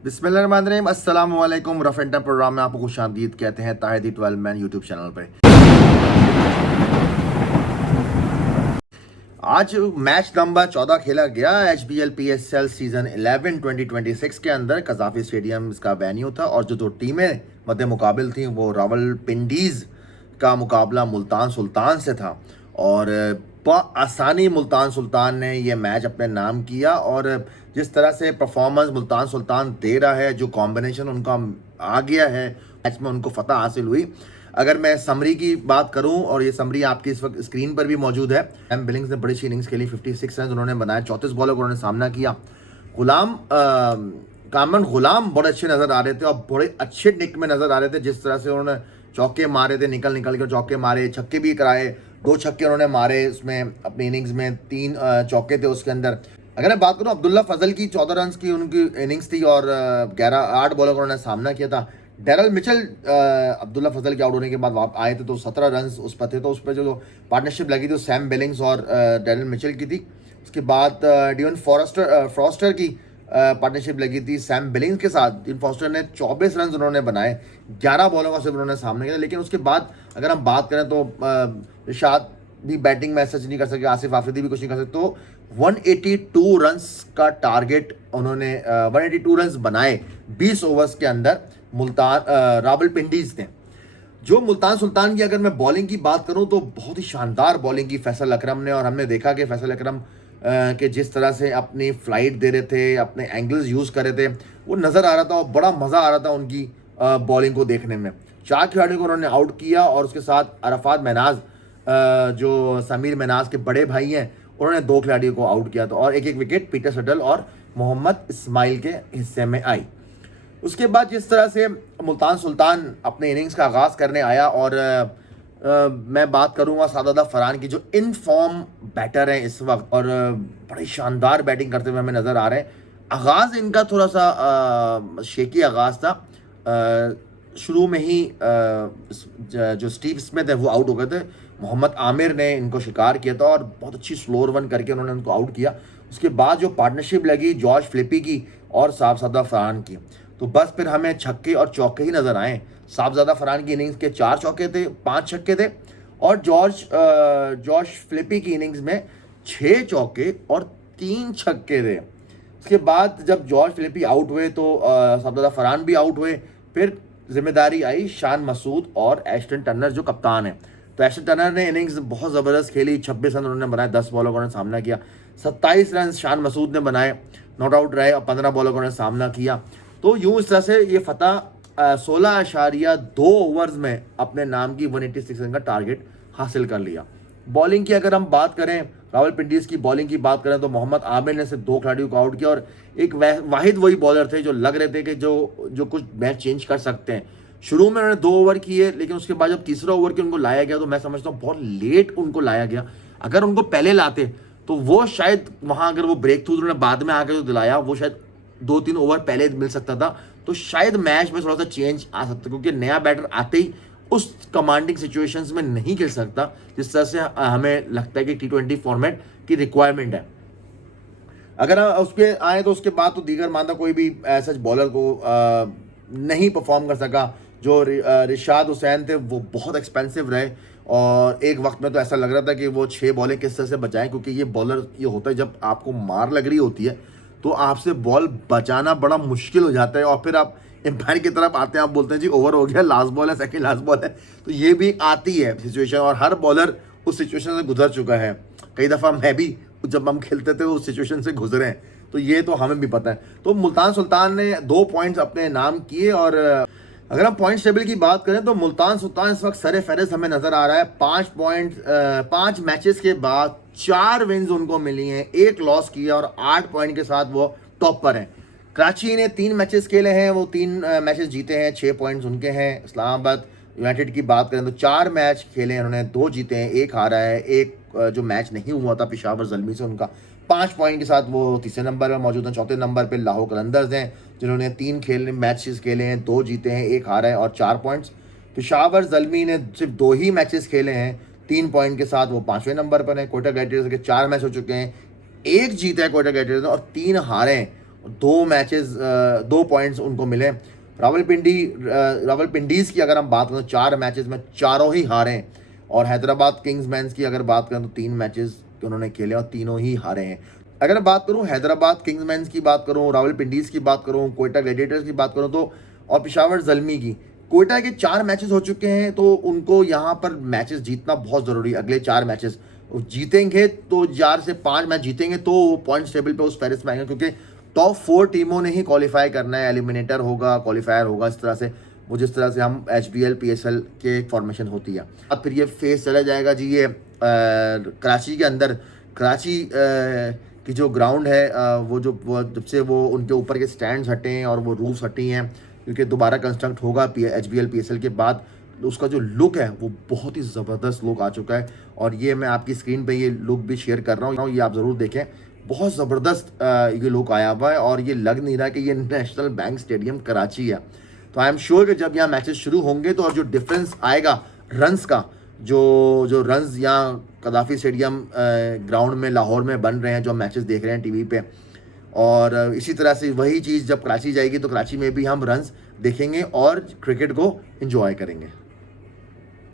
बिस्मिल्लाहिर्रहमानिर्रहीम, अस्सलाम वालेकुम। रफ एंड टफ प्रोग्राम में आपको खुशामदीद कहते हैं ताहिर दी 12 मैन यूट्यूब चैनल पे। आज मैच नंबर 14 खेला गया HBL PSL सीजन 11 2026 के अंदर कजाफी स्टेडियम इसका वेन्यू था और जो दो टीमें मद्दे मुकाबिल थी वो रावलपिंडीज़ का मुकाबला मुल्तान सुल्तान से था और आसानी मुल्तान सुल्तान ने ये मैच अपने नाम किया। और जिस तरह से परफॉर्मेंस मुल्तान सुल्तान दे रहा है, जो कॉम्बिनेशन उनका आ गया है मैच में, उनको फतह हासिल हुई। अगर मैं समरी की बात करूं, और ये समरी आपकी इस वक्त स्क्रीन पर भी मौजूद है, सैम बिलिंग्स ने बड़ी अच्छी इनिंग्स खेली, 56 रन उन्होंने बनाए, 34 बॉलों को उन्होंने सामना किया। गुलाम कामरान गुलाम बड़े अच्छे नज़र आ रहे थे और बड़े अच्छे निक में नज़र आ रहे थे। जिस तरह से उन्होंने चौके मारे थे, निकल निकल के चौके मारे, छक्के भी कराए, 2 छक्के उन्होंने मारे उसमें अपनी इनिंग्स में, 3 चौके थे उसके अंदर। अगर मैं बात करूं अब्दुल्ला फजल की, 14 रन की उनकी इनिंग्स थी और 8 बॉलों का उन्होंने सामना किया था। डेरल मिचेल अब्दुल्ला फजल के आउट होने के बाद आए थे तो 17 रन उस पर थे, तो उस पर जो पार्टनरशिप लगी थी सैम बिलिंग्स और डेरल मिचेल की थी। उसके बाद डिवन फ्रॉस्टर की पार्टनरशिप लगी थी सैम बिलिंग्स के साथ। डिवन फॉस्टर ने 24 रन उन्होंने बनाए, 11 बॉलों का सिर्फ उन्होंने सामने किया। लेकिन उसके बाद अगर हम बात करें तो रिशाद भी बैटिंग में सच नहीं कर सके, आसिफ आफरीदी भी कुछ नहीं कर सकते। तो 182 रन्स का टारगेट उन्होंने 182 रन्स बनाए 20 ओवर्स के अंदर मुल्तान रावलपिंडीज ने। जो मुल्तान सुल्तान की अगर मैं बॉलिंग की बात करूं तो बहुत ही शानदार बॉलिंग की फैसल अकरम ने। और हमने देखा कि फैसल अकरम के जिस तरह से अपनी फ्लाइट दे रहे थे, अपने एंगल्स यूज़ कर रहे थे, वो नज़र आ रहा था और बड़ा मज़ा आ रहा था उनकी बॉलिंग को देखने में। 4 खिलाड़ियों को उन्होंने आउट किया और उसके साथ अरफात महनाज जो समीर महनाज के बड़े भाई हैं, उन्होंने 2 खिलाड़ियों को आउट किया था और एक विकेट पीटर सटल और मोहम्मद इस्माइल के हिस्से में आई। उसके बाद जिस तरह से मुल्तान सुल्तान अपने इनिंग्स का आगाज़ करने आया, और मैं बात करूंगा सादात फरहान की, जो इन फॉर्म बैटर हैं इस वक्त और बड़ी शानदार बैटिंग करते हुए हमें नज़र आ रहे हैं। आगाज़ इनका थोड़ा सा शेकी आगाज़ था। शुरू में ही जो स्टीव स्मिथ है वो आउट हो गए थे, मोहम्मद आमिर ने इनको शिकार किया था और बहुत अच्छी स्लो रन करके उन्होंने उनको आउट किया। उसके बाद जो पार्टनरशिप लगी जॉर्ज फ्लिपी की और साहबजादा फरहान की, तो बस फिर हमें छक्के और चौके ही नज़र आए। साहबजादा फरहान की इनिंग्स के 4 चौके थे, 5 छक्के थे, और जॉर्ज फ्लिपी की इनिंग्स में 6 चौके और 3 छक्के थे। उसके बाद जब जॉर्ज फ्लिपी आउट हुए तो साहबजादा फरहान भी आउट हुए। फिर जिम्मेदारी आई शान मसूद और एस्टन टर्नर जो कप्तान है। तो एस्टन टर्नर ने इनिंग्स बहुत ज़बरदस्त खेली, 26 रन उन्होंने बनाए, 10 बॉलों का उन्होंने सामना किया। 27 रन शान मसूद ने बनाए, नॉट आउट रहे और 15 बॉलों का उन्होंने सामना किया। तो यूँ इस तरह से ये फतह 16.2 ओवर्स में अपने नाम की 186 रन का टारगेट हासिल कर लिया। बॉलिंग की अगर हम बात करें, रावलपिंडीज़ की बॉलिंग की बात करें तो मोहम्मद आमिर ने सिर्फ 2 खिलाड़ियों को आउट किया और एक वाहिद वही बॉलर थे जो लग रहे थे कि जो कुछ मैच चेंज कर सकते हैं। शुरू में उन्होंने 2 ओवर किए, लेकिन उसके बाद जब तीसरा ओवर के उनको लाया गया तो मैं समझता हूँ बहुत लेट उनको लाया गया। अगर उनको पहले लाते तो वो शायद वहाँ, अगर वो ब्रेक थ्रू उन्होंने बाद में आकर जो दिलाया, वो शायद 2-3 ओवर पहले मिल सकता था, तो शायद मैच में थोड़ा सा चेंज आ सकता। क्योंकि नया बैटर आते ही उस कमांडिंग सिचुएशंस में नहीं खेल सकता जिस तरह से हमें लगता है कि T20 फॉर्मेट की रिक्वायरमेंट है। अगर उस पर आए तो उसके बाद तो दीगर मानता कोई भी ऐसा बॉलर को नहीं परफॉर्म कर सका। जो रिशाद हुसैन थे वो बहुत एक्सपेंसिव रहे और एक वक्त में तो ऐसा लग रहा था कि वो 6 बॉलें किस तरह से बचाएं, क्योंकि ये बॉलर ये होता है जब आपको मार लग रही होती है तो आपसे बॉल बचाना बड़ा मुश्किल हो जाता है और फिर आप एम्पायर की तरफ आते हैं, आप बोलते हैं जी ओवर हो गया, लास्ट बॉल है, सेकंड लास्ट बॉल है। तो ये भी आती है सिचुएशन और हर बॉलर उस सिचुएशन से गुजर चुका है। कई दफ़ा मैं भी जब हम खेलते थे उस सिचुएशन से गुजरे हैं, तो ये तो हमें भी पता है। तो मुल्तान सुल्तान ने 2 पॉइंट्स अपने नाम किए। और अगर हम पॉइंट्स टेबल की बात करें तो मुल्तान सुल्तान इस वक्त सरे फहरिस्त हमें नज़र आ रहा है। 5 मैचेस के बाद 4 विन्स उनको मिली हैं, 1 लॉस किया और 8 पॉइंट के साथ वो टॉप पर हैं। कराची ने 3 मैचेस खेले हैं, वो 3 मैचेस जीते हैं, 6 पॉइंट्स उनके हैं। इस्लामाबाद यूनाइटेड की बात करें तो 4 मैच खेले हैं उन्होंने, 2 जीते हैं, 1 हारा है। एक जो मैच नहीं हुआ था पेशावर ज़ल्मी से, उनका 5 पॉइंट के साथ वो तीसरे नंबर पर मौजूद हैं। चौथे नंबर पर लाहौर कलंदर्स हैं जिन्होंने 3 मैचेस खेले हैं, 2 जीते हैं, 1 हारा है और 4 पॉइंट्स। पेशावर ज़ल्मी ने सिर्फ 2 ही मैचेस खेले हैं, 3 पॉइंट के साथ वो 5वें नंबर पर हैं। कोयटा ग्लैडिएटर्स के 4 मैच हो चुके हैं, 1 जीता है कोयटा ग्लैडिएटर्स और 3 हारे हैं। 2 पॉइंट्स उनको मिले। रावलपिंडीज़ की अगर हम बात करें तो 4 मैचेस में चारों ही हारे हैं, और हैदराबाद किंग्समैन्स की अगर बात करें तो 3 मैचेस उन्होंने खेले और तीनों ही हारे हैं। अगर बात करूं हैदराबाद किंग्समैन्स की बात करूं, रावलपिंडीज़ की बात करूं, कोयटा ग्लैडिएटर्स की बात करूं तो, और पेशावर ज़ल्मी की, कोयटा के 4 मैचेस हो चुके हैं, तो उनको यहाँ पर मैचेस जीतना बहुत ज़रूरी है। अगले 4 मैचेस जीतेंगे तो 4 से 5 मैच जीतेंगे तो पॉइंट्स टेबल पे उस फेरिस्त में आएंगे, क्योंकि टॉप 4 टीमों ने ही क्वालिफाई करना है, एलिमिनेटर होगा, क्वालिफायर होगा, इस तरह से वो जिस तरह से हम HBL PSL के फॉर्मेशन होती है। अब फिर ये फेस चला जाएगा जी ये कराची के अंदर। कराची की जो ग्राउंड है वो जब से वो उनके ऊपर के स्टैंड्स हटे हैं और वो रूफ्स हटी हैं, क्योंकि दोबारा कंस्ट्रक्ट होगा HBL PSL के बाद, तो उसका जो लुक है वो बहुत ही ज़बरदस्त लुक आ चुका है। और ये मैं आपकी स्क्रीन पे ये लुक भी शेयर कर रहा हूँ, ये आप ज़रूर देखें, बहुत ज़बरदस्त ये लुक आया हुआ है, और ये लग नहीं रहा कि ये नेशनल बैंक स्टेडियम कराची है। तो आई एम श्योर कि जब यहाँ मैचेस शुरू होंगे तो और जो डिफरेंस आएगा रन्स का, जो रन्स यहाँ कदाफ़ी स्टेडियम ग्राउंड में लाहौर में बन रहे हैं, जो मैचेस देख रहे हैं टीवी पे, और इसी तरह से वही चीज़ जब कराची जाएगी तो कराची में भी हम रन्स देखेंगे और क्रिकेट को एंजॉय करेंगे।